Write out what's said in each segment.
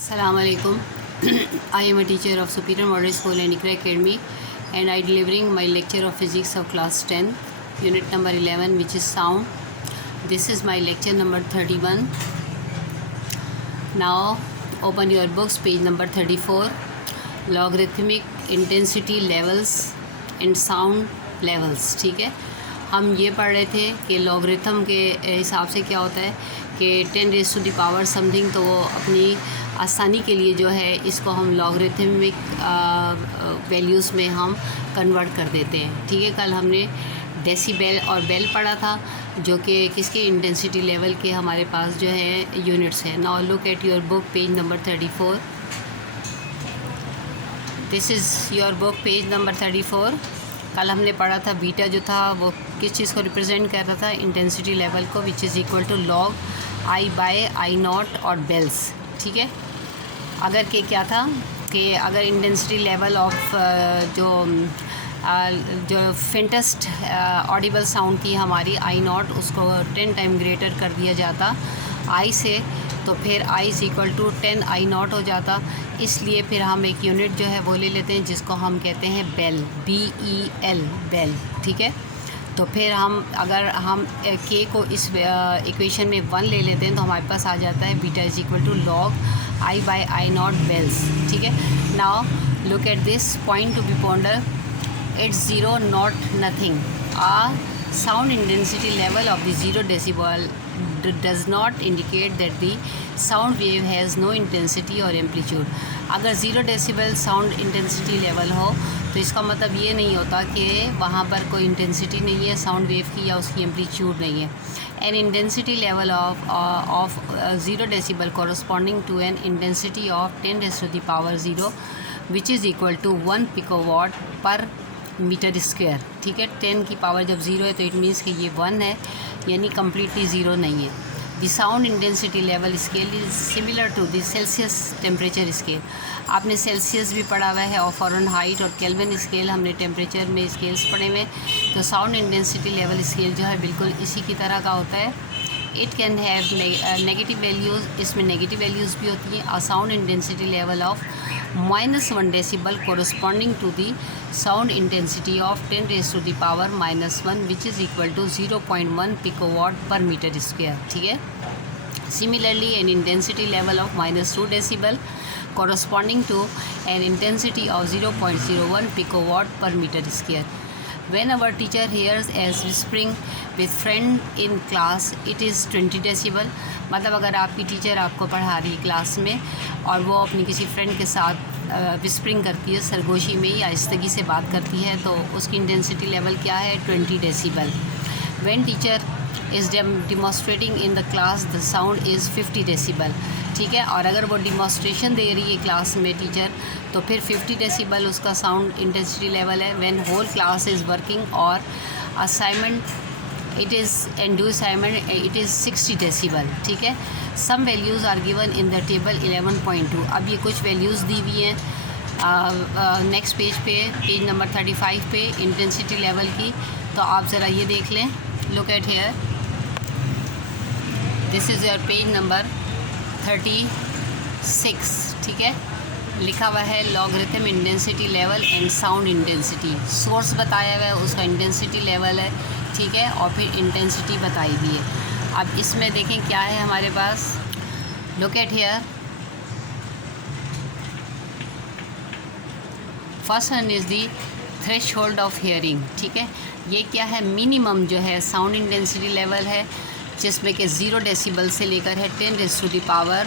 Assalamualaikum. I am a teacher of Superior Model School and ICRA Academy, and I delivering my lecture of physics of class 10, unit number 11, which is sound. This is my lecture number 31. Now open your books, page number 34. Logarithmic intensity levels and sound levels. ठीक है, हम ये पढ़ रहे थे कि logarithm के हिसाब से क्या होता है कि 10 raise to the power something, तो वो अपनी आसानी के लिए जो है इसको हम लॉगरिथमिक वैल्यूज़ में हम कन्वर्ट कर देते हैं। ठीक है, कल हमने डेसीबेल और बेल पढ़ा था, जो कि किसके इंटेंसिटी लेवल के हमारे पास जो है यूनिट्स हैं। Now look at your book, page number 34। This is your book, page number 34। कल हमने पढ़ा था बीटा जो था वो किस चीज़ को रिप्रेजेंट कर रहा था, इंटेंसिटी लेवल को, which is equal to log I by I naught और बेल्स। ठीक है, अगर के क्या था कि अगर इंटेंसिटी लेवल ऑफ जो फेंटेस्ट ऑडिबल साउंड थी हमारी आई नॉट, उसको 10 टाइम ग्रेटर कर दिया जाता आई से, तो फिर I is equal to 10 I not हो जाता। इसलिए फिर हम एक यूनिट जो है वो ले लेते हैं जिसको हम कहते हैं बेल, BEL, बेल। ठीक है, तो फिर अगर हम के को इस इक्वेशन में 1 ले लेते हैं तो हमारे पास आ जाता है beta is equal to log I by I naught bels. ठीक है, now look at this point to be ponder, it's 0 not nothing. Sound intensity level of the 0 decibel does not indicate that the sound wave has no intensity or amplitude. अगर 0 decibel sound intensity level हो तो इसका मतलब ये नहीं होता कि वहाँ पर कोई इंटेंसिटी नहीं है साउंड वेव की या उसकी एम्पलीट्यूड नहीं है। An intensity level of 0 decibel corresponding to an intensity of 10 raised to the power 0 which is equal to 1 picowatt per metre square. ठीक है, 10 की पावर जब 0 है तो इट मीन्स कि ये 1 है, यानी कम्प्लीटली ज़ीरो नहीं है। The sound intensity level scale is similar to the Celsius temperature scale. आपने सेल्सियस भी पढ़ा हुआ है और फ़ारेनहाइट और केल्विन स्केल हमने टेम्परेचर में स्केल्स पढ़े हुए। तो साउंड इंटेंसिटी लेवल स्केल जो है बिल्कुल इसी की तरह का होता है। It can have negative values, इसमें नेगेटिव वैल्यूज़ भी होती हैं। और sound intensity level of -1 decibel corresponding to the sound intensity of 10 raised to the power -1 which is equal to 0.1 picowatt per metre square. ठीक है, similarly an intensity level of -2 decibel corresponding to an intensity of 0.01 picowatt per meter square. When our teacher hears as whispering with friend in class, it is 20 decibel. मतलब अगर आपकी teacher आपको पढ़ा रही class में और वो अपनी किसी फ्रेंड के साथ विस्परिंग करती है, सरगोशी में ही आहिस्तगी से बात करती है, तो उसकी इंटेंसिटी लेवल क्या है, 20 decibel. When teacher is demonstrating in the class, the sound is 50 decibel. ठीक है, और अगर वो डिमॉन्स्ट्रेशन दे रही है क्लास में टीचर, तो फिर 50 डेसिबल उसका साउंड इंटेंसिटी लेवल है। When whole class is working और assignment it is and do assignment it is 60 decibel. ठीक है, some values are given in the table 11.2। अब ये कुछ वैल्यूज़ दी हुई हैं नेक्स्ट पेज पे, पेज नंबर 35 पे इंटेंसिटी लेवल की। तो आप ज़रा ये देख लें, look at here, this is your page number 36। ठीक है, लिखा हुआ है logarithm intensity level and sound intensity. Source बताया हुआ है, उसका इंटेंसिटी लेवल है। ठीक है, और फिर इंटेंसिटी बताई दी है। अब इसमें देखें क्या है हमारे पास, look at here, first one is the threshold of hearing. ठीक है, ये क्या है, मिनिमम जो है साउंड इंटेंसिटी लेवल है, जिसमें कि 0 डेसिबल से लेकर है 10 raised to the power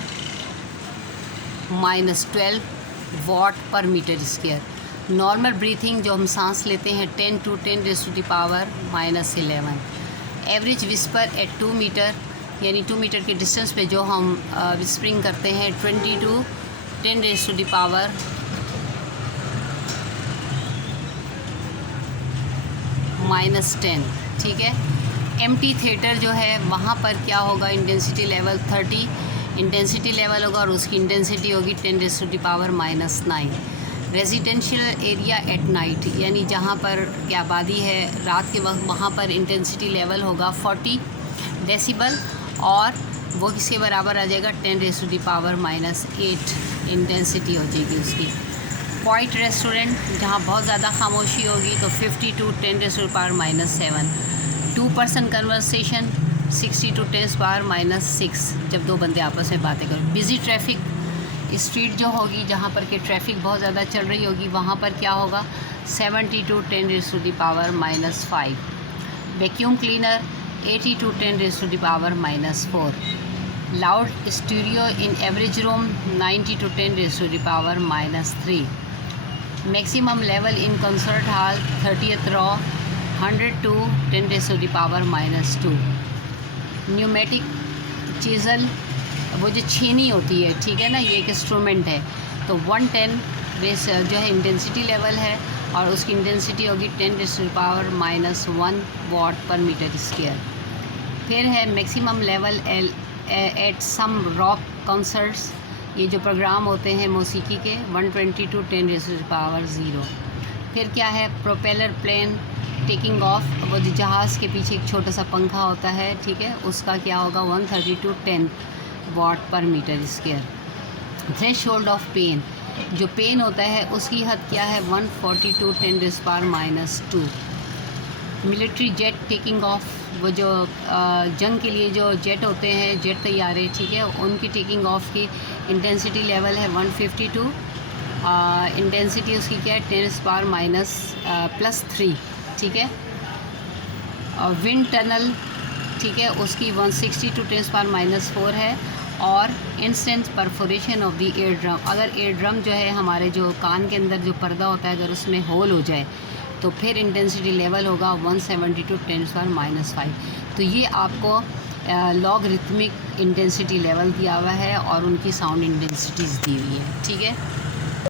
-12 watt per metre square. Normal breathing जो हम सांस लेते हैं 10 to 10 raised to the power -11। Average whisper at 2 metre, यानी 2 मीटर के डिस्टेंस पे जो हम विस्परिंग करते हैं 20 to 10 raised to the power -10। ठीक है, एम्प्टी थिएटर जो है वहाँ पर क्या होगा, इंटेंसिटी लेवल 30 इंटेंसिटी लेवल होगा और उसकी इंटेंसिटी होगी 10 raised to the power -9। Residential area at night, यानी जहाँ पर क्या आबादी है रात के वक्त, वहाँ पर इंटेंसिटी लेवल होगा 40 डेसिबल और वो किसके बराबर आ जाएगा, 10⁻⁻8 इंटेंसिटी हो जाएगी उसकी। क्वाइट रेस्टोरेंट जहाँ बहुत ज़्यादा खामोशी होगी तो 50 to 10⁻⁻7। 2 पर्सन कन्वर्सेशन 60 to 10⁻⁻6 जब दो बंदे आपस में बातें करें। बिज़ी ट्रैफिक स्ट्रीट जो होगी जहाँ पर कि ट्रैफिक बहुत ज़्यादा चल रही होगी वहाँ पर क्या होगा, 70 to 10⁻⁻5। Vacuum cleaner 80 to 10⁻⁻4। Loud stereo in average room 90 to 10⁻⁻3। Maximum level in concert hall 30th row 100 to 10⁻⁻2। Pneumatic chisel वो जो छीनी होती है, ठीक है ना, ये एक इंस्ट्रूमेंट है, तो 110 जो है इंटेंसिटी लेवल है और उसकी इंटेंसिटी होगी 10⁻⁻1 वाट पर मीटर स्क्वायर। फिर है maximum level at some rock concerts, ये जो प्रोग्राम होते हैं मौसीकी के 120 to 10⁻0। फिर क्या है, प्रोपेलर प्लेन टेकिंग ऑफ, वो जो जहाज़ के पीछे एक छोटा सा पंखा होता है, ठीक है, उसका क्या होगा 130 to 10 watt per metre square. Threshold of pain, जो पेन होता है उसकी हद क्या है 140 to 10⁻2। Military jet taking off, वो जो जंग के लिए जो जेट होते हैं, जेट तैयारे, ठीक है, उनकी टेकिंग ऑफ की इंटेंसिटी लेवल है 152। इंटेंसिटी उसकी क्या है 10⁻+3, ठीक है। और विंड टनल, ठीक है, उसकी 160 to 10⁻4 है। और instant perforation of the air drum, अगर एयर ड्रम जो है हमारे जो कान के अंदर जो पर्दा होता है अगर उसमें होल हो जाए तो फिर इंटेंसिटी लेवल होगा 170 to 10⁻5। तो ये आपको लॉगरिथमिक इंटेंसिटी लेवल दिया हुआ है और उनकी साउंड इंटेंसिटीज़ दी हुई है, ठीक है।